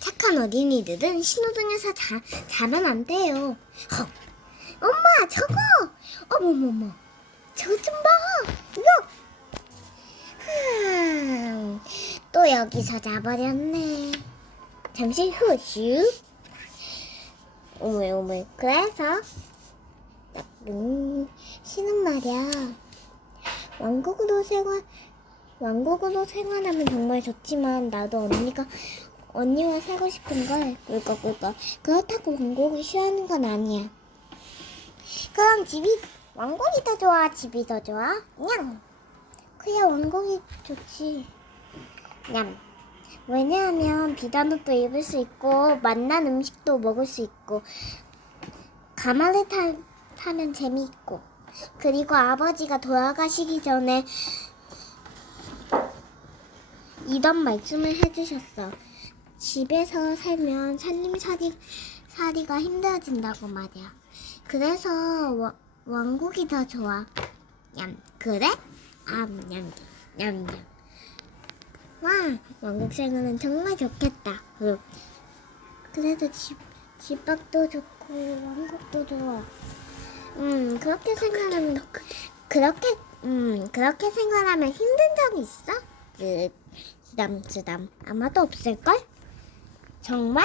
착한 어린이들은 신호등에서 자, 자면 안 돼요. 헉. 엄마, 저거! 어머머머. 저거 좀 봐! 이거! 흠, 또 여기서 자버렸네. 잠시 후, 슉. 오물, 오물. 그래서, 음, 쉬는 말이야. 왕국으로 생활, 왕국으로 생활하면 정말 좋지만, 나도 언니가, 언니와 살고 싶은 걸, 꿀꺽꿀꺽. 그렇다고 왕국을 쉬하는 건 아니야. 그럼 집이, 왕국이 더 좋아? 집이 더 좋아? 냥! 그야 왕국이 좋지. 냠. 왜냐하면 비단 옷도 입을 수 있고 맛난 음식도 먹을 수 있고 가마를 타, 타면 재미있고 그리고 아버지가 돌아가시기 전에 이런 말씀을 해주셨어. 집에서 살면 살림살이 살이가 힘들어진다고 말이야. 그래서 와- 왕국이 더 좋아. 냠 그래? 암냠 냠냠. 와 왕국 생활은 정말 좋겠다. 응. 그래도 집 집밥도 좋고 왕국도 좋아. 음 그렇게 생각하면 그- 그렇게 음 그렇게 생각하면 힘든 적이 있어? 쓰담 쓰담 아마도 없을걸? 정말?